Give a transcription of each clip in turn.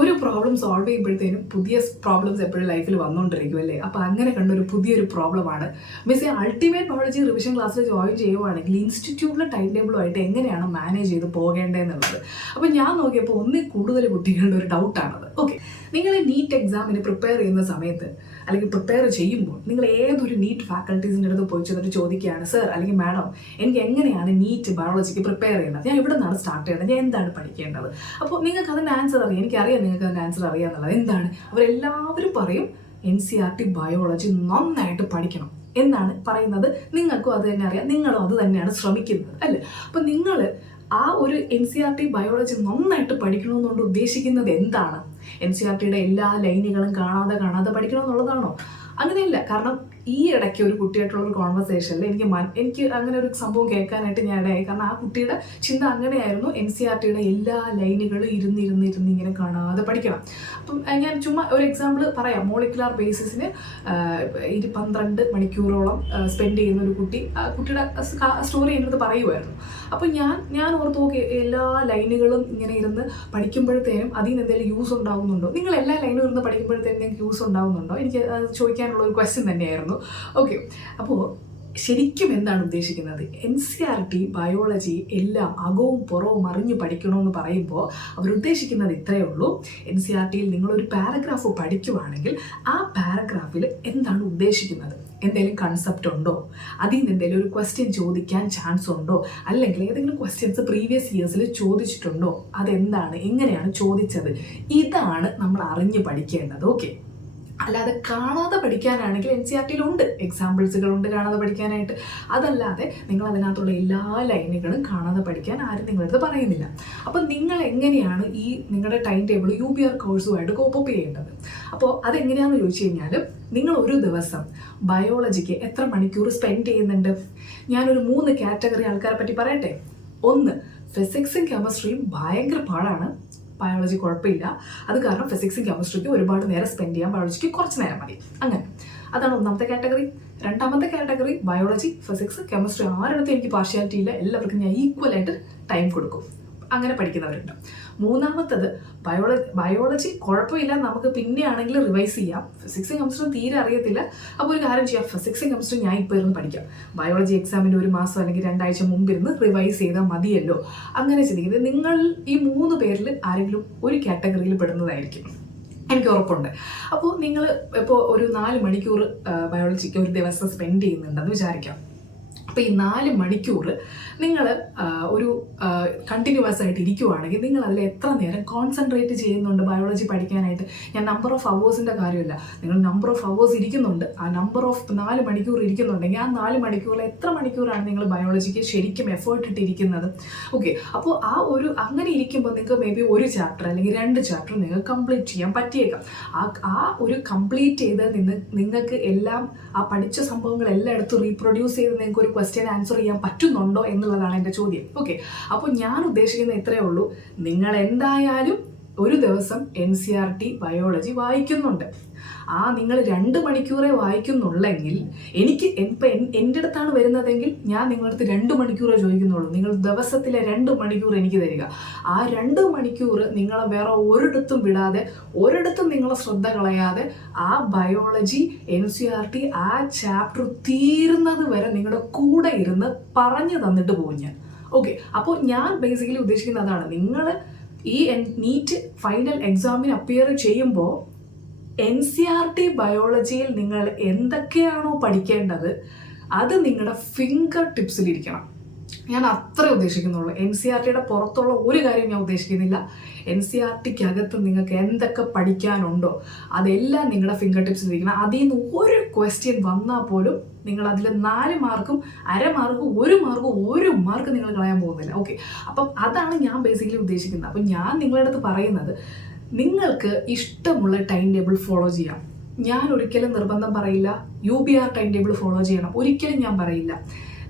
ഒരു problem solve ചെയ്യുമ്പോഴത്തേനും പുതിയ problems എപ്പോഴും ലൈഫിൽ വന്നുകൊണ്ടിരിക്കും അല്ലേ. അപ്പോൾ അങ്ങനെ കണ്ടൊരു പുതിയൊരു പ്രോബ്ലമാണ് മിസ് അൾട്ടിമേറ്റ് ബയോളജി റിവിഷൻ ക്ലാസ്സിൽ ജോയിൻ ചെയ്യുവാണെങ്കിൽ ഇൻസ്റ്റിറ്റ്യൂട്ടിലെ ടൈം ടേബിളുമായിട്ട് എങ്ങനെയാണ് മാനേജ് ചെയ്ത് പോകേണ്ടതെന്നുള്ളത്. അപ്പോൾ ഞാൻ നോക്കിയപ്പോൾ ഒന്നിൽ കൂടുതൽ കുട്ടികളുടെ ഒരു ഡൗട്ടാണത്. ഓക്കെ, നിങ്ങൾ നീറ്റ് എക്സാമിന് പ്രിപ്പയർ ചെയ്യുന്ന സമയത്ത് അല്ലെങ്കിൽ പ്രിപ്പയർ ചെയ്യുമ്പോൾ നിങ്ങൾ ഏതൊരു നീറ്റ് ഫാക്കൽറ്റീസിൻ്റെ അടുത്ത് പോയി ചെന്നിട്ട് ചോദിക്കുകയാണ്, സർ അല്ലെങ്കിൽ മാഡം എനിക്ക് എങ്ങനെയാണ് നീറ്റ് ബയോളജിക്ക് പ്രിപ്പയർ ചെയ്യേണ്ടത്, ഞാൻ ഇവിടെ നിന്നാണ് സ്റ്റാർട്ട് ചെയ്യേണ്ടത്, ഞാൻ എന്താണ് പഠിക്കേണ്ടത്? അപ്പോൾ നിങ്ങൾക്ക് അതിൻ്റെ ആൻസർ അറിയാം, എനിക്കറിയാം നിങ്ങൾക്ക് അതിൻ്റെ ആൻസർ അറിയാമെന്നുള്ളത്. എന്താണ് അവരെല്ലാവരും പറയും, NCERT ബയോളജി നന്നായിട്ട് പഠിക്കണം എന്നാണ് പറയുന്നത്. നിങ്ങൾക്കും അത് തന്നെ അറിയാം, നിങ്ങളും അത് തന്നെയാണ് ശ്രമിക്കുന്നത് അല്ലേ. അപ്പം നിങ്ങൾ ആ ഒരു NCERT ബയോളജി നന്നായിട്ട് പഠിക്കണമെന്നുകൊണ്ട് ഉദ്ദേശിക്കുന്നത് എന്താണ്? NCERTയുടെ എല്ലാ ലൈനുകളും കാണാതെ പഠിക്കണമെന്നുള്ളതാണോ? അങ്ങനെയല്ല. കാരണം ഈ ഇടയ്ക്ക് ഒരു കുട്ടിയായിട്ടുള്ളൊരു കോൺവെർസേഷനിൽ എനിക്ക് അങ്ങനെ ഒരു സംഭവം കേൾക്കാനായിട്ട് ഞാൻ ഇടയായി. കാരണം ആ കുട്ടിയുടെ ചിന്ത അങ്ങനെയായിരുന്നു, NCERTയുടെ എല്ലാ ലൈനുകളും ഇരുന്ന് ഇങ്ങനെ കാണാതെ പഠിക്കണം. അപ്പം ഞാൻ ചുമ്മാ ഒരു എക്സാമ്പിൾ പറയാം. മോളിക്കുലാർ ബേസിസിന് 12 മണിക്കൂറോളം സ്പെൻഡ് ചെയ്യുന്ന ഒരു കുട്ടി, കുട്ടിയുടെ സ്റ്റോറി എൻ്റെ അടുത്ത് പറയുമായിരുന്നു. അപ്പം ഞാൻ ഓർത്ത് നോക്കി, എല്ലാ ലൈനുകളും ഇങ്ങനെ ഇരുന്ന് പഠിക്കുമ്പോഴത്തേനും അതിൽ നിന്ന് എന്തെങ്കിലും യൂസ് ഉണ്ടാകുന്നുണ്ടോ? നിങ്ങൾ എല്ലാ ലൈനും ഇരുന്ന് പഠിക്കുമ്പോഴത്തേനും നിങ്ങൾക്ക് യൂസ് ഉണ്ടാകുന്നുണ്ടോ? എനിക്ക് ചോദിക്കാനുള്ള ഒരു ക്വസ്റ്റ്യൻ തന്നെയായിരുന്നു. ഓക്കെ, അപ്പോൾ ശരിക്കും എന്താണ് ഉദ്ദേശിക്കുന്നത്? NCERT ബയോളജി എല്ലാം അകവും പുറവും അറിഞ്ഞു പഠിക്കണമെന്ന് പറയുമ്പോൾ അവരുദ്ദേശിക്കുന്നത് ഇത്രയേ ഉള്ളൂ. NCERTയിൽ നിങ്ങളൊരു പാരഗ്രാഫ് പഠിക്കുവാണെങ്കിൽ ആ പാരഗ്രാഫിൽ എന്താണ് ഉദ്ദേശിക്കുന്നത്, എന്തെങ്കിലും കൺസെപ്റ്റ് ഉണ്ടോ, അതിൽ നിന്ന് എന്തെങ്കിലും ഒരു ക്വസ്റ്റ്യൻ ചോദിക്കാൻ ചാൻസ് ഉണ്ടോ, അല്ലെങ്കിൽ ഏതെങ്കിലും ക്വസ്റ്റ്യൻസ് പ്രീവിയസ് ഇയേഴ്സിൽ ചോദിച്ചിട്ടുണ്ടോ, അതെന്താണ്, എങ്ങനെയാണ് ചോദിച്ചത്, ഇതാണ് നമ്മൾ അറിഞ്ഞ് പഠിക്കേണ്ടത്. ഓക്കെ, അല്ലാതെ കാണാതെ പഠിക്കാനാണെങ്കിൽ NCERTയിലുണ്ട്, എക്സാമ്പിൾസുകളുണ്ട് കാണാതെ പഠിക്കാനായിട്ട്. അതല്ലാതെ നിങ്ങൾ അതിനകത്തുള്ള എല്ലാ ലൈനുകളും കാണാതെ പഠിക്കാൻ ആരും നിങ്ങളടുത്ത് പറയുന്നില്ല. അപ്പം നിങ്ങൾ എങ്ങനെയാണ് ഈ നിങ്ങളുടെ ടൈം ടേബിൾ UPR കോഴ്സുമായിട്ട് കോപ്പപ്പ് ചെയ്യേണ്ടത്? അപ്പോൾ അതെങ്ങനെയാണെന്ന് ചോദിച്ചു കഴിഞ്ഞാൽ, നിങ്ങൾ ഒരു ദിവസം ബയോളജിക്ക് എത്ര മണിക്കൂർ സ്പെൻഡ് ചെയ്യുന്നുണ്ട്? ഞാനൊരു 3 കാറ്റഗറി ആൾക്കാരെ പറ്റി പറയട്ടെ. 1, ഫിസിക്സും കെമിസ്ട്രിയും ഭയങ്കര പാടാണ്, ബയോളജി കുഴപ്പമില്ല. അത് കാരണം ഫിസിക്സും കെമിസ്ട്രിക്ക് ഒരുപാട് നേരം സ്പെൻഡ് ചെയ്യാൻ, ബയോളജിക്ക് കുറച്ച് നേരം മതി. അങ്ങനെ അതാണ് ഒന്നാമത്തെ കാറ്റഗറി. രണ്ടാമത്തെ കാറ്റഗറി ബയോളജി, ഫിസിക്സ്, കെമിസ്ട്രി ആരുടെ എനിക്ക് പാർഷ്യാലിറ്റി ഇല്ല, എല്ലാവർക്കും ഞാൻ ഈക്വലായിട്ട് ടൈം കൊടുക്കും. അങ്ങനെ പഠിക്കുന്നവരുണ്ട്. മൂന്നാമത്തത് ബയോളജി കുഴപ്പമില്ല, നമുക്ക് പിന്നെയാണെങ്കിൽ റിവൈസ് ചെയ്യാം. ഫിസിക്സും കെമിസ്ട്രിയും തീരെ അറിയത്തില്ല, അപ്പോൾ ഒരു കാര്യം ചെയ്യാം, ഫിസിക്സും കെമിസ്ട്രി ഞാൻ ഇപ്പോൾ ഇരുന്ന് പഠിക്കാം, ബയോളജി എക്സാമിൻ്റെ 1 മാസം അല്ലെങ്കിൽ 2 ആഴ്ച മുമ്പിരുന്ന് റിവൈസ് ചെയ്താൽ മതിയല്ലോ. അങ്ങനെ ചിന്തിക്കുന്നത് നിങ്ങൾ ഈ 3 പേരിൽ ആരെങ്കിലും ഒരു കാറ്റഗറിയിൽ പെടുന്നതായിരിക്കും, എനിക്ക് ഉറപ്പുണ്ട്. അപ്പോൾ നിങ്ങൾ ഇപ്പോൾ ഒരു 4 മണിക്കൂർ ബയോളജിക്ക് ഒരു ദിവസം സ്പെൻഡ് ചെയ്യുന്നുണ്ടെന്ന് വിചാരിക്കാം. അപ്പോൾ ഈ 4 മണിക്കൂർ നിങ്ങൾ ഒരു കണ്ടിന്യൂസ് ആയിട്ട് ഇരിക്കുവാണെങ്കിൽ നിങ്ങൾ അതിൽ എത്ര നേരം കോൺസെൻട്രേറ്റ് ചെയ്യുന്നുണ്ട് ബയോളജി പഠിക്കാനായിട്ട്? ഞാൻ നമ്പർ ഓഫ് അവേഴ്സിൻ്റെ കാര്യമില്ല, നിങ്ങൾ നമ്പർ ഓഫ് അവേഴ്സ് ഇരിക്കുന്നുണ്ട്, ആ നമ്പർ ഓഫ് 4 മണിക്കൂർ ഇരിക്കുന്നുണ്ടെങ്കിൽ ആ 4 മണിക്കൂറിൽ എത്ര മണിക്കൂറാണ് നിങ്ങൾ ബയോളജിക്ക് ശരിക്കും എഫേർട്ട് ഇട്ടിരിക്കുന്നത്? ഓക്കെ, അപ്പോൾ അങ്ങനെ ഇരിക്കുമ്പോൾ നിങ്ങൾക്ക് മേ ബി ഒരു ചാപ്റ്റർ അല്ലെങ്കിൽ 2 ചാപ്റ്റർ നിങ്ങൾക്ക് കംപ്ലീറ്റ് ചെയ്യാൻ പറ്റിയേക്കാം. ആ ഒരു കംപ്ലീറ്റ് ചെയ്ത് നിങ്ങൾക്ക് എല്ലാം ആ പഠിച്ച സംഭവങ്ങളെല്ലാം എടുത്ത് റീപ്രൊഡ്യൂസ് ചെയ്ത് നിങ്ങൾക്ക് ഒരു ക്വസ്റ്റ്യൻ ആൻസർ ചെയ്യാൻ പറ്റുന്നുണ്ടോ എന്നുള്ളതാണ് എൻ്റെ ചോദ്യം. ഓക്കെ, അപ്പോൾ ഞാൻ ഉദ്ദേശിക്കുന്നത് ഇത്രയേ ഉള്ളൂ. നിങ്ങൾ എന്തായാലും ഒരു ദിവസം NCERT ബയോളജി വായിക്കുന്നുണ്ട്. നിങ്ങൾ 2 മണിക്കൂറേ വായിക്കുന്നുള്ളെങ്കിൽ, എൻ്റെ അടുത്താണ് വരുന്നതെങ്കിൽ ഞാൻ നിങ്ങളടുത്ത് 2 മണിക്കൂറേ ചോദിക്കുന്നുള്ളൂ. നിങ്ങൾ ദിവസത്തിലെ 2 മണിക്കൂർ എനിക്ക് തരിക. ആ 2 മണിക്കൂർ നിങ്ങളെ വേറെ ഒരിടത്തും വിടാതെ, ഒരിടത്തും നിങ്ങളെ ശ്രദ്ധ കളയാതെ ആ ബയോളജി NCERT ആ ചാപ്റ്റർ തീരുന്നത് വരെ നിങ്ങളുടെ കൂടെ ഇരുന്ന് പറഞ്ഞു തന്നിട്ട് പോകും ഞാൻ. ഓക്കെ, അപ്പോൾ ഞാൻ ബേസിക്കലി ഉദ്ദേശിക്കുന്നത് അതാണ്. നിങ്ങൾ ഈ നീറ്റ് ഫൈനൽ എക്സാമിന് അപ്പിയർ ചെയ്യുമ്പോൾ NCERT ബയോളജിയിൽ നിങ്ങൾ എന്തൊക്കെയാണോ പഠിക്കേണ്ടത് അത് നിങ്ങളുടെ ഫിംഗർ ടിപ്സിലിരിക്കണം. ഞാൻ അത്രേ ഉദ്ദേശിക്കുന്നുള്ളൂ. NCERTയുടെ പുറത്തുള്ള ഒരു കാര്യം ഞാൻ ഉദ്ദേശിക്കുന്നില്ല. NCERTക്കകത്ത് നിങ്ങൾക്ക് എന്തൊക്കെ പഠിക്കാനുണ്ടോ അതെല്ലാം നിങ്ങളുടെ ഫിംഗർ ടിപ്സിലിരിക്കണം. അതിൽ നിന്ന് ഒരു ക്വസ്റ്റ്യൻ വന്നാൽ പോലും നിങ്ങൾ അതിൽ 4 മാർക്കും 1/2 മാർക്കും 1 മാർക്ക് നിങ്ങൾ കളയാൻ പോകുന്നില്ല. ഓക്കെ, അപ്പം അതാണ് ഞാൻ ബേസിക്കലി ഉദ്ദേശിക്കുന്നത്. അപ്പം ഞാൻ നിങ്ങളുടെ അടുത്ത് പറയുന്നത്, നിങ്ങൾക്ക് ഇഷ്ടമുള്ള ടൈം ടേബിൾ ഫോളോ ചെയ്യാം. ഞാൻ ഒരിക്കലും നിർബന്ധം പറയില്ല UPR ടൈം ടേബിൾ ഫോളോ ചെയ്യണം, ഒരിക്കലും ഞാൻ പറയില്ല.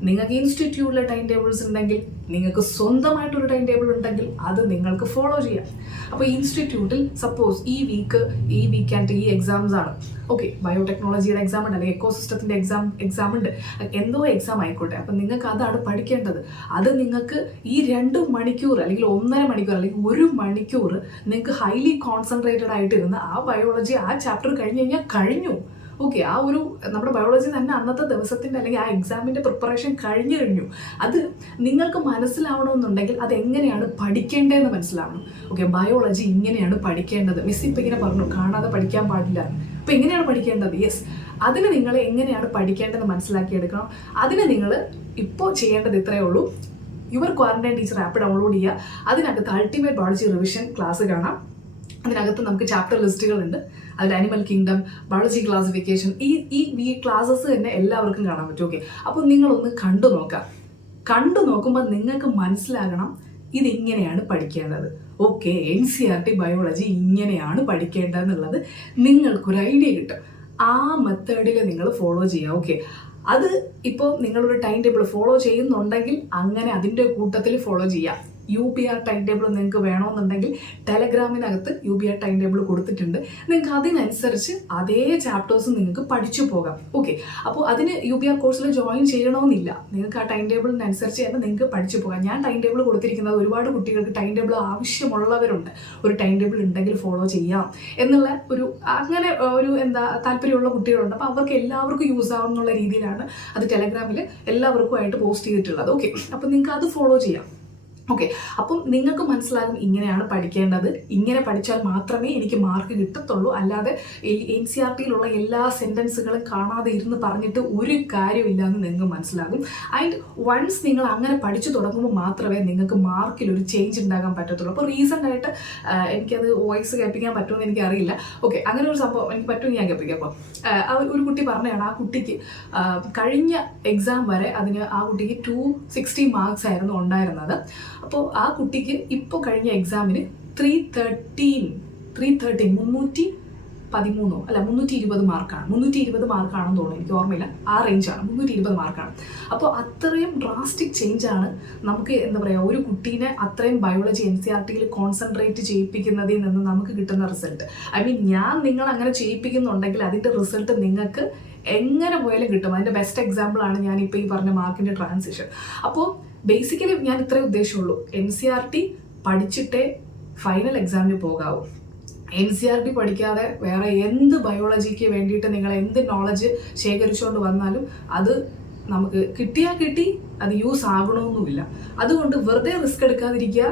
നിങ്ങൾക്ക് ഇൻസ്റ്റിറ്റ്യൂട്ടിലെ ടൈം ടേബിൾസ് ഉണ്ടെങ്കിൽ, നിങ്ങൾക്ക് സ്വന്തമായിട്ടൊരു ടൈം ടേബിൾ ഉണ്ടെങ്കിൽ അത് നിങ്ങൾക്ക് ഫോളോ ചെയ്യാം. അപ്പോൾ ഇൻസ്റ്റിറ്റ്യൂട്ടിൽ സപ്പോസ് ഈ വീക്ക് ഈ എക്സാംസ് ആണ്, ഓക്കെ, ബയോടെക്നോളജിയുടെ എക്സാം ഉണ്ട്, അല്ലെങ്കിൽ എക്കോസിസ്റ്റത്തിൻ്റെ എക്സാം ഉണ്ട്, എന്തോ എക്സാം ആയിക്കോട്ടെ. അപ്പം നിങ്ങൾക്ക് അതാണ് പഠിക്കേണ്ടത്. അത് നിങ്ങൾക്ക് ഈ 2 മണിക്കൂർ അല്ലെങ്കിൽ 1.5 മണിക്കൂർ അല്ലെങ്കിൽ 1 മണിക്കൂർ നിങ്ങൾക്ക് ഹൈലി കോൺസെൻട്രേറ്റഡ് ആയിട്ടിരുന്ന് ആ ബയോളജി ആ ചാപ്റ്റർ കഴിഞ്ഞു. ഓക്കെ, ആ ഒരു നമ്മുടെ ബയോളജി തന്നെ അന്നത്തെ ദിവസത്തിൻ്റെ അല്ലെങ്കിൽ ആ എക്സാമിൻ്റെ പ്രിപ്പറേഷൻ കഴിഞ്ഞു. അത് നിങ്ങൾക്ക് മനസ്സിലാവണമെന്നുണ്ടെങ്കിൽ അതെങ്ങനെയാണ് പഠിക്കേണ്ടതെന്ന് മനസ്സിലാവണം. ഓക്കെ, ബയോളജി ഇങ്ങനെയാണ് പഠിക്കേണ്ടത്. മിസ് ഇപ്പം ഇങ്ങനെ പറഞ്ഞു കാണാതെ പഠിക്കാൻ പാടില്ല. അപ്പോൾ എങ്ങനെയാണ് പഠിക്കേണ്ടത്? യെസ്, അതിന് നിങ്ങൾ എങ്ങനെയാണ് പഠിക്കേണ്ടതെന്ന് മനസ്സിലാക്കിയെടുക്കണം. അതിന് നിങ്ങൾ ഇപ്പോൾ ചെയ്യേണ്ടത് ഇത്രയേ ഉള്ളൂ. Your quarantine teacher app download ചെയ്യുക. അതിനകത്ത് അൾട്ടിമേറ്റ് ബയോളജി റിവിഷൻ ക്ലാസ് കാണാം. അതിനകത്ത് നമുക്ക് ചാപ്റ്റർ ലിസ്റ്റുകളുണ്ട്. അതിൽ അനിമൽ കിങ്ഡം, ബയോളജി ക്ലാസിഫിക്കേഷൻ, ഈ ക്ലാസ്സസ് തന്നെ എല്ലാവർക്കും കാണാൻ പറ്റും. ഓക്കെ, അപ്പോൾ നിങ്ങളൊന്ന് കണ്ടു നോക്കുമ്പോൾ നിങ്ങൾക്ക് മനസ്സിലാകണം ഇതിങ്ങനെയാണ് പഠിക്കേണ്ടത്. ഓക്കെ, NCERT ബയോളജി ഇങ്ങനെയാണ് പഠിക്കേണ്ടതെന്നുള്ളത് നിങ്ങൾക്കൊരു ഐഡിയ കിട്ടും. ആ മെത്തേഡിൽ നിങ്ങൾ ഫോളോ ചെയ്യുക. ഓക്കെ, അത് ഇപ്പോൾ നിങ്ങളൊരു ടൈം ടേബിൾ ഫോളോ ചെയ്യുന്നുണ്ടെങ്കിൽ അങ്ങനെ അതിൻ്റെ കൂട്ടത്തിൽ ഫോളോ ചെയ്യുക. UPR ടൈം ടേബിൾ നിങ്ങൾക്ക് വേണമെന്നുണ്ടെങ്കിൽ ടെലഗ്രാമിനകത്ത് UPR ടൈം ടേബിൾ കൊടുത്തിട്ടുണ്ട്. നിങ്ങൾക്ക് അതിനനുസരിച്ച് അതേ ചാപ്റ്റേഴ്സ് നിങ്ങൾക്ക് പഠിച്ചു പോകാം. ഓക്കെ, അപ്പോൾ അതിന് UPR കോഴ്സിൽ ജോയിൻ ചെയ്യണമെന്നില്ല. നിങ്ങൾക്ക് ആ ടൈം ടേബിളിനനുസരിച്ച് തന്നെ നിങ്ങൾക്ക് പഠിച്ചു പോകാം. ഞാൻ ടൈം ടേബിൾ കൊടുത്തിരിക്കുന്നത് ഒരുപാട് കുട്ടികൾക്ക് ടൈം ടേബിൾ ആവശ്യമുള്ളവരുണ്ട്. ഒരു ടൈം ടേബിൾ ഉണ്ടെങ്കിൽ ഫോളോ ചെയ്യാം എന്നുള്ള അങ്ങനെ ഒരു താല്പര്യമുള്ള കുട്ടികളുണ്ട്. അപ്പോൾ അവർക്ക് എല്ലാവർക്കും യൂസ് ആവുന്നുള്ള രീതിയിലാണ് അത് ടെലഗ്രാമിൽ എല്ലാവർക്കുമായിട്ട് പോസ്റ്റ് ചെയ്തിട്ടുള്ളത്. ഓക്കെ, അപ്പോൾ നിങ്ങൾക്ക് അത് ഫോളോ ചെയ്യാം. ഓക്കെ, അപ്പം നിങ്ങൾക്ക് മനസ്സിലാകും ഇങ്ങനെയാണ് പഠിക്കേണ്ടത്. ഇങ്ങനെ പഠിച്ചാൽ മാത്രമേ എനിക്ക് മാർക്ക് കിട്ടത്തുള്ളൂ. അല്ലാതെ NCERTയിലുള്ള എല്ലാ സെൻറ്റൻസുകളും കാണാതെ ഇരുന്ന് പറഞ്ഞിട്ട് ഒരു കാര്യമില്ല എന്ന് നിങ്ങൾക്ക് മനസ്സിലാകും. ആൻഡ് വൺസ് നിങ്ങൾ അങ്ങനെ പഠിച്ചു തുടങ്ങുമ്പോൾ മാത്രമേ നിങ്ങൾക്ക് മാർക്കിൽ ഒരു ചേഞ്ച് ഉണ്ടാകാൻ പറ്റത്തുള്ളൂ. അപ്പോൾ റീസെൻ്റ് ആയിട്ട് എനിക്കത് വോയിസ് കേൾപ്പിക്കാൻ പറ്റുമെന്ന് എനിക്കറിയില്ല. ഓക്കെ, അങ്ങനെ ഒരു സംഭവം എനിക്ക് പറ്റുമെന്ന് ഞാൻ കേൾപ്പിക്കാം. അപ്പോൾ ഒരു കുട്ടി പറഞ്ഞതാണ് ആ കുട്ടിക്ക് കഴിഞ്ഞ എക്സാം വരെ അതിന് ആ കുട്ടിക്ക് 260 മാർക്സ് ആയിരുന്നു ഉണ്ടായിരുന്നത്. അപ്പോൾ ആ കുട്ടിക്ക് ഇപ്പോൾ കഴിഞ്ഞ എക്സാമിന് 320 മാർക്കാണ്. 320 മാർക്കാണെന്ന് തോന്നുന്നു, എനിക്ക് ഓർമ്മയില്ല, ആ റേഞ്ചാണ്, 320 മാർക്കാണ്. അപ്പോൾ അത്രയും ഡ്രാസ്റ്റിക് ചേഞ്ചാണ് നമുക്ക് ഒരു കുട്ടീനെ അത്രയും ബയോളജി NCERTയിൽ കോൺസെൻട്രേറ്റ് ചെയ്യിപ്പിക്കുന്നതിൽ നിന്ന് നമുക്ക് കിട്ടുന്ന റിസൾട്ട്. ഞാൻ നിങ്ങൾ അങ്ങനെ ചെയ്യിപ്പിക്കുന്നുണ്ടെങ്കിൽ അതിൻ്റെ റിസൾട്ട് നിങ്ങൾക്ക് എങ്ങനെ പോയാലും കിട്ടും. അതിൻ്റെ ബെസ്റ്റ് എക്സാമ്പിളാണ് ഞാനിപ്പോൾ ഈ പറഞ്ഞ മാർക്കിൻ്റെ ട്രാൻസിഷൻ. അപ്പോൾ ബേസിക്കലി ഞാൻ ഇത്രേ ഉദ്ദേശമുള്ളൂ, NCERT പഠിച്ചിട്ടേ ഫൈനൽ എക്സാമിന് പോകാവൂ. NCERT പഠിക്കാതെ വേറെ എന്ത് ബയോളജിക്ക് വേണ്ടിയിട്ട് നിങ്ങൾ എന്ത് നോളജ് ശേഖരിച്ചുകൊണ്ട് വന്നാലും അത് നമുക്ക് കിട്ടിയാൽ കിട്ടി, അത് യൂസ് ആകണമെന്നുമില്ല. അതുകൊണ്ട് വെറുതെ റിസ്ക് എടുക്കാതിരിക്കുക.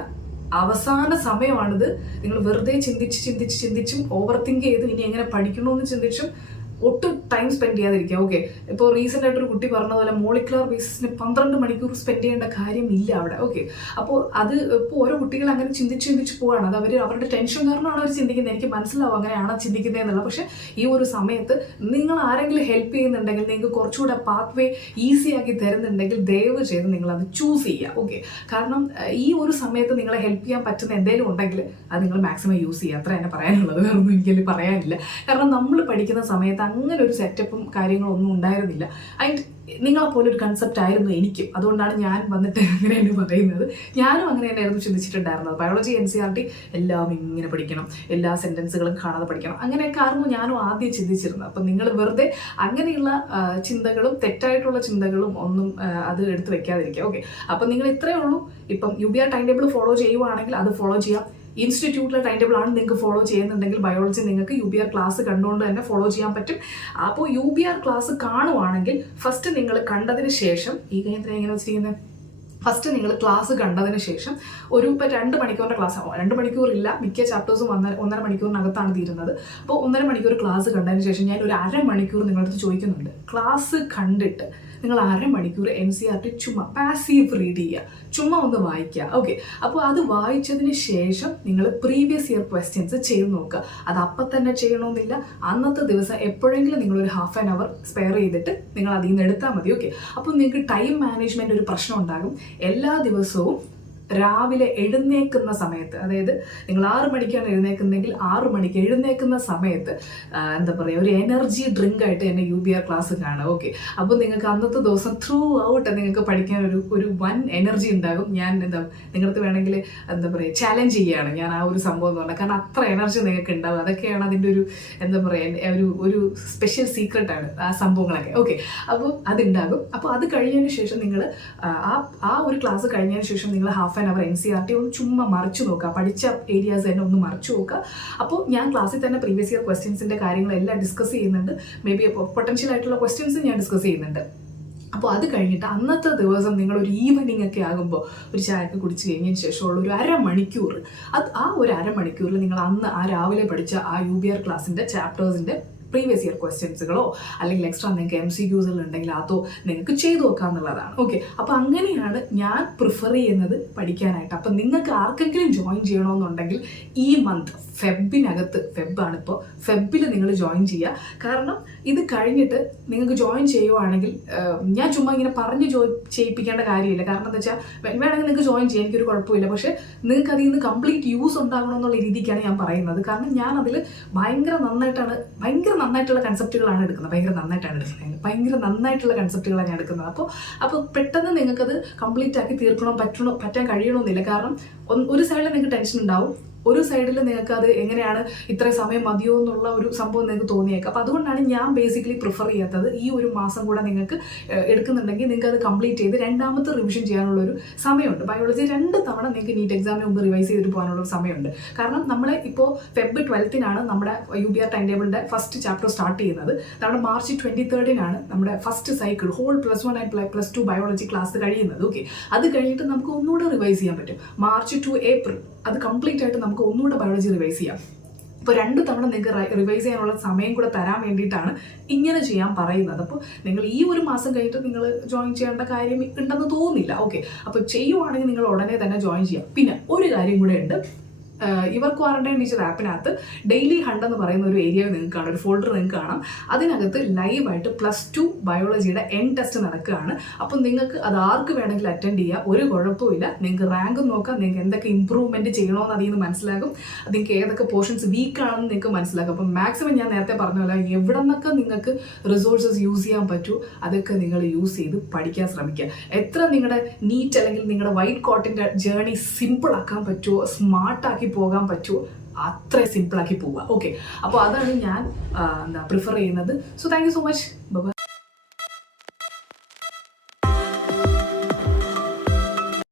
അവസാന സമയമാണിത്. നിങ്ങൾ വെറുതെ ചിന്തിച്ചും ഓവർ തിങ്ക് ചെയ്ത് ഇനി എങ്ങനെ പഠിക്കണമെന്ന് ചിന്തിച്ചും ഒട്ടും ടൈം സ്പെൻഡ് ചെയ്യാതിരിക്കുക. ഓക്കെ, ഇപ്പോൾ റീസെൻ്റ് ആയിട്ടൊരു കുട്ടി പറഞ്ഞതുപോലെ മോളിക്കുലർ ബേസിസിന് 12 മണിക്കൂർ സ്പെൻഡ് ചെയ്യേണ്ട കാര്യമില്ല അവിടെ. ഓക്കെ, അപ്പോൾ അത് ഇപ്പോൾ ഓരോ കുട്ടികൾ അങ്ങനെ ചിന്തിച്ച് പോവുകയാണ്. അത് അവരുടെ ടെൻഷൻ കാരണമാണ് അവർ ചിന്തിക്കുന്നത്. എനിക്ക് മനസ്സിലാവും അങ്ങനെയാണ് ചിന്തിക്കുന്നത് എന്നുള്ളത്. പക്ഷേ ഈ ഒരു സമയത്ത് നിങ്ങൾ ആരെങ്കിലും ഹെൽപ്പ് ചെയ്യുന്നുണ്ടെങ്കിൽ, നിങ്ങൾക്ക് കുറച്ചുകൂടെ പാത്ത് വേ ഈസി ആക്കി തരുന്നുണ്ടെങ്കിൽ ദയവ് ചെയ്ത് നിങ്ങളത് ചൂസ് ചെയ്യുക. ഓക്കെ, കാരണം ഈ ഒരു സമയത്ത് നിങ്ങളെ ഹെൽപ്പ് ചെയ്യാൻ പറ്റുന്ന എന്തെങ്കിലും ഉണ്ടെങ്കിൽ അത് നിങ്ങൾ മാക്സിമം യൂസ് ചെയ്യുക. അത്ര തന്നെ പറയാനുള്ളത്, വേറൊന്നും എനിക്കതിൽ പറയാനില്ല. കാരണം നമ്മൾ പഠിക്കുന്ന സമയത്ത് അങ്ങനെ ഒരു സെറ്റപ്പും കാര്യങ്ങളൊന്നും ഉണ്ടായിരുന്നില്ല. ആൻഡ് നിങ്ങളെപ്പോലെ ഒരു കൺസെപ്റ്റ് ആയിരുന്നു എനിക്കും. അതുകൊണ്ടാണ് ഞാൻ വന്നിട്ട് അങ്ങനെയാണ് പറയുന്നത്. ഞാനും അങ്ങനെ തന്നെയായിരുന്നു ചിന്തിച്ചിട്ടുണ്ടായിരുന്നത്. ബയോളജി NCERT എല്ലാം ഇങ്ങനെ പഠിക്കണം, എല്ലാ സെൻറ്റൻസുകളും കാണാതെ പഠിക്കണം, അങ്ങനെയൊക്കെ ആയിരുന്നു ഞാനും ആദ്യം ചിന്തിച്ചിരുന്നത്. അപ്പം നിങ്ങൾ വെറുതെ അങ്ങനെയുള്ള ചിന്തകളും തെറ്റായിട്ടുള്ള ചിന്തകളും ഒന്നും അത് എടുത്ത് വെക്കാതിരിക്കുക. ഓക്കെ, അപ്പം നിങ്ങൾ ഇത്രയേ ഉള്ളൂ. ഇപ്പം UPR ടൈം ടേബിൾ ഫോളോ ചെയ്യുവാണെങ്കിൽ അത് ഫോളോ ചെയ്യാം. ഇൻസ്റ്റിറ്റ്യൂട്ടിലെ ടൈം ടേബിൾ ആണ് നിങ്ങൾക്ക് ഫോളോ ചെയ്യുന്നുണ്ടെങ്കിൽ ബയോളജി നിങ്ങൾക്ക് UPR ക്ലാസ് കണ്ടുകൊണ്ട് തന്നെ ഫോളോ ചെയ്യാൻ പറ്റും. അപ്പോൾ UPR ക്ലാസ് കാണുവാണെങ്കിൽ ഫസ്റ്റ് നിങ്ങൾ കണ്ടതിന് ശേഷം ഈ കേന്ദ്രം എങ്ങനെ വെച്ചിരിക്കുന്നത്, ഫസ്റ്റ് നിങ്ങൾ ക്ലാസ് കണ്ടതിന് ശേഷം ഇപ്പോൾ 2 മണിക്കൂറിൻ്റെ ക്ലാസ് ആവും. 2 മണിക്കൂറില്ല, മിക്ക ചാപ്റ്റേഴ്സും 1.5 മണിക്കൂറിനകത്താണ് തീരുന്നത്. അപ്പോൾ 1.5 മണിക്കൂർ ക്ലാസ് കണ്ടതിന് ശേഷം ഞാൻ ഒരു അരമണിക്കൂർ നിങ്ങളടുത്ത് ചോദിക്കുന്നുണ്ട്. ക്ലാസ് കണ്ടിട്ട് നിങ്ങൾ അരമണിക്കൂർ NCERT ചുമ്മാ പാസീവ് റീഡ് ചെയ്യുക, ചുമ്മാ ഒന്ന് വായിക്കുക. ഓക്കെ, അപ്പോൾ അത് വായിച്ചതിന് ശേഷം നിങ്ങൾ പ്രീവിയസ് ഇയർ ക്വസ്റ്റ്യൻസ് ചെയ്ത് നോക്കുക. അത് അപ്പം തന്നെ ചെയ്യണമെന്നില്ല, അന്നത്തെ ദിവസം എപ്പോഴെങ്കിലും നിങ്ങളൊരു ½ ആൻ അവർ സ്പെയർ ചെയ്തിട്ട് നിങ്ങൾ അതിൽ നിന്ന് എടുത്താൽ മതി. ഓക്കെ, അപ്പോൾ നിങ്ങൾക്ക് ടൈം മാനേജ്മെൻറ്റ് ഒരു പ്രശ്നം ഉണ്ടാകും. എല്ലാ ദിവസവും രാവിലെ എഴുന്നേൽക്കുന്ന സമയത്ത്, അതായത് നിങ്ങൾ 6 മണിക്കാണ് എഴുന്നേൽക്കുന്നതെങ്കിൽ 6 മണിക്ക് എഴുന്നേൽക്കുന്ന സമയത്ത് എന്താ പറയുക, ഒരു എനർജി ഡ്രിങ്ക് ആയിട്ട് തന്നെ UBR ക്ലാസ് കാണുക. ഓക്കെ, അപ്പോൾ നിങ്ങൾക്ക് അന്നത്തെ ദിവസം ത്രൂ ഔട്ട് നിങ്ങൾക്ക് പഠിക്കാൻ ഒരു വൻ എനർജി ഉണ്ടാകും. ഞാൻ നിങ്ങൾക്ക് വേണമെങ്കിൽ എന്താ പറയുക ചാലഞ്ച് ചെയ്യുകയാണ് ഞാൻ ആ ഒരു സംഭവം എന്ന് പറഞ്ഞാൽ, കാരണം അത്ര എനർജി നിങ്ങൾക്ക് ഉണ്ടാവും. അതൊക്കെയാണ് അതിൻ്റെ ഒരു എന്താ പറയുക ഒരു സ്പെഷ്യൽ സീക്രട്ടാണ് ആ സംഭവങ്ങളൊക്കെ. ഓക്കെ, അപ്പോൾ അതുണ്ടാകും. അപ്പോൾ അത് കഴിഞ്ഞതിന് ശേഷം നിങ്ങൾ ആ ഒരു ക്ലാസ് കഴിഞ്ഞതിന് ശേഷം നിങ്ങൾ ഹാഫ് ആൻ അവർ NCERT ഒന്ന് ചുമ്മാ മറിച്ചു നോക്കുക, പഠിച്ച ഏരിയാസ് തന്നെ ഒന്ന് മറിച്ചു നോക്കുക. അപ്പോൾ ഞാൻ ക്ലാസ്സിൽ തന്നെ പ്രീവിയസ് ഇയർ ക്വസ്റ്റ്യൻസിൻ്റെ കാര്യങ്ങളെല്ലാം ഡിസ്കസ് ചെയ്യുന്നുണ്ട്. മേ ബി പൊട്ടൻഷ്യൽ ആയിട്ടുള്ള ക്വസ്റ്റ്യൻസ് ഞാൻ ഡിസ്കസ് ചെയ്യുന്നുണ്ട്. അപ്പോൾ അത് കഴിഞ്ഞിട്ട് അന്നത്തെ ദിവസം നിങ്ങളൊരു ഈവനിങ് ഒക്കെ ആകുമ്പോൾ ഒരു ചായയൊക്കെ കുടിച്ച് കഴിഞ്ഞതിന് ശേഷമുള്ള ഒരു അരമണിക്കൂർ, ആ ഒരു അരമണിക്കൂറിൽ നിങ്ങൾ അന്ന് ആ രാവിലെ പഠിച്ച ആ UBR ക്ലാസ്സിൻ്റെ ചാപ്റ്റേഴ്സിൻ്റെ പ്രീവിയസ് ഇയർ ക്വസ്റ്റ്യൻസുകളോ അല്ലെങ്കിൽ എക്സ്ട്രാ നിങ്ങൾക്ക് MCQs ഉണ്ടെങ്കിൽ അതോ നിങ്ങൾക്ക് ചെയ്തു നോക്കാം എന്നുള്ളതാണ്. ഓക്കെ, അപ്പോൾ അങ്ങനെയാണ് ഞാൻ പ്രിഫർ ചെയ്യുന്നത് പഠിക്കാനായിട്ട്. അപ്പം നിങ്ങൾക്ക് ആർക്കെങ്കിലും ജോയിൻ ചെയ്യണമെന്നുണ്ടെങ്കിൽ ഈ മന്ത് ഫെബാണ് ഇപ്പോൾ, ഫെബിൽ നിങ്ങൾ ജോയിൻ ചെയ്യുക. കാരണം ഇത് കഴിഞ്ഞിട്ട് നിങ്ങൾക്ക് ജോയിൻ ചെയ്യുവാണെങ്കിൽ ഞാൻ ചുമ്മാ ഇങ്ങനെ പറഞ്ഞ് ചെയ്യിപ്പിക്കേണ്ട കാര്യമില്ല. കാരണം എന്താ വെച്ചാൽ വേണമെങ്കിൽ നിങ്ങൾക്ക് ജോയിൻ ചെയ്യാൻ എനിക്കൊരു കുഴപ്പമില്ല, പക്ഷേ നിങ്ങൾക്ക് അതിൽ നിന്ന് കംപ്ലീറ്റ് യൂസ് ഉണ്ടാകണമെന്നുള്ള രീതിക്കാണ് ഞാൻ പറയുന്നത്. കാരണം ഞാൻ അതിൽ ഭയങ്കര നന്നായിട്ടുള്ള കൺസെപ്റ്റുകളാണ് എടുക്കുന്നത്, ഭയങ്കര നന്നായിട്ടുള്ള കൺസെപ്റ്റുകളാണ് ഞാൻ എടുക്കുന്നത്. അപ്പോൾ പെട്ടെന്ന് നിങ്ങൾക്കത് കംപ്ലീറ്റ് ആക്കി പറ്റാൻ കഴിയണമെന്നില്ല. കാരണം ഒരു സൈഡിൽ നിങ്ങൾക്ക് ടെൻഷൻ ഉണ്ടാവും, ഒരു സൈഡിൽ നിങ്ങൾക്ക് അത് എങ്ങനെയാണ് ഇത്ര സമയം മതിയോ എന്നുള്ള ഒരു സംഭവം നിങ്ങൾക്ക് തോന്നിയേക്കാം. അപ്പോൾ അതുകൊണ്ടാണ് ഞാൻ ബേസിക്കലി പ്രിഫർ ചെയ്യാത്തത്. ഈ ഒരു മാസം കൂടെ നിങ്ങൾക്ക് എടുക്കുന്നുണ്ടെങ്കിൽ നിങ്ങൾക്ക് അത് കംപ്ലീറ്റ് ചെയ്ത് രണ്ടാമത്തെ റിവിഷൻ ചെയ്യാനുള്ളൊരു സമയമുണ്ട്. ബയോളജി 2 തവണ നിങ്ങൾക്ക് നീറ്റ് എക്സാമിന് മുമ്പ് റിവൈസ് ചെയ്തിട്ട് പോകാനുള്ള ഒരു സമയമുണ്ട്. കാരണം നമ്മളെ ഇപ്പോൾ Feb 12 നമ്മുടെ UBR ടൈം ടേബിളിൻ്റെ ഫസ്റ്റ് ചാപ്റ്റർ സ്റ്റാർട്ട് ചെയ്യുന്നത്. നമ്മുടെ March 23 നമ്മുടെ first cycle whole +1 and +2 biology class കഴിയുന്നത്. ഓക്കെ, അത് കഴിഞ്ഞിട്ട് നമുക്ക് ഒന്നുകൂടെ റിവൈസ് ചെയ്യാൻ പറ്റും. March to April അത് കംപ്ലീറ്റ് ആയിട്ട് നമുക്ക് ഒന്നുകൂടെ ബയോളജി റിവൈസ് ചെയ്യാം. ഇപ്പോൾ 2 തവണ നിങ്ങൾക്ക് റിവൈസ് ചെയ്യാനുള്ള സമയം കൂടെ തരാൻ വേണ്ടിയിട്ടാണ് ഇങ്ങനെ ചെയ്യാൻ പറയുന്നത്. അപ്പോൾ നിങ്ങൾ ഈ ഒരു മാസം കഴിഞ്ഞിട്ട് നിങ്ങൾ ജോയിൻ ചെയ്യേണ്ട കാര്യം ഉണ്ടെന്ന് തോന്നുന്നില്ല. ഓക്കെ, അപ്പോൾ ചെയ്യുവാണെങ്കിൽ നിങ്ങൾ ഉടനെ തന്നെ ജോയിൻ ചെയ്യാം. പിന്നെ ഒരു കാര്യം കൂടെ ഉണ്ട്, ഇവർ ക്വാറന്റൈൻ ടീച്ചർ ആപ്പിനകത്ത് ഡെയിലി ഹണ്ട് എന്ന് പറയുന്ന ഒരു ഏരിയ നിങ്ങൾക്ക് കാണാം, ഒരു ഫോൾഡർ നിങ്ങൾക്ക് കാണാം. അതിനകത്ത് ലൈവായിട്ട് +2 ബയോളജിയുടെ എൻഡ് ടെസ്റ്റ് നടക്കുകയാണ്. അപ്പം നിങ്ങൾക്ക് അത് ആർക്ക് വേണമെങ്കിൽ അറ്റൻഡ് ചെയ്യാം, ഒരു കുഴപ്പമില്ല. നിങ്ങൾക്ക് റാങ്ക് നോക്കാം, നിങ്ങൾക്ക് എന്തൊക്കെ ഇമ്പ്രൂവ്മെൻറ്റ് ചെയ്യണമെന്ന് അതിൽ നിന്ന് മനസ്സിലാകും, നിങ്ങൾക്ക് ഏതൊക്കെ പോർഷൻസ് വീക്കാണെന്ന് നിങ്ങൾക്ക് മനസ്സിലാക്കും. അപ്പം മാക്സിമം ഞാൻ നേരത്തെ പറഞ്ഞ പോലെ എവിടെ നിന്നൊക്കെ നിങ്ങൾക്ക് റിസോഴ്സസ് യൂസ് ചെയ്യാൻ പറ്റൂ അതൊക്കെ നിങ്ങൾ യൂസ് ചെയ്ത് പഠിക്കാൻ ശ്രമിക്കുക. എത്ര നിങ്ങളുടെ നീറ്റ് അല്ലെങ്കിൽ നിങ്ങളുടെ വൈറ്റ് കോട്ടിൻ്റെ ജേർണി സിമ്പിൾ ആക്കാൻ പറ്റുമോ, സ്മാർട്ടാക്കി പോകാൻ പറ്റുമോ, അത്ര സിമ്പിളാക്കി പോവുക. ഓക്കെ, അപ്പോൾ അതാണ് ഞാൻ പ്രിഫർ ചെയ്യുന്നത്. So thank you so much. By.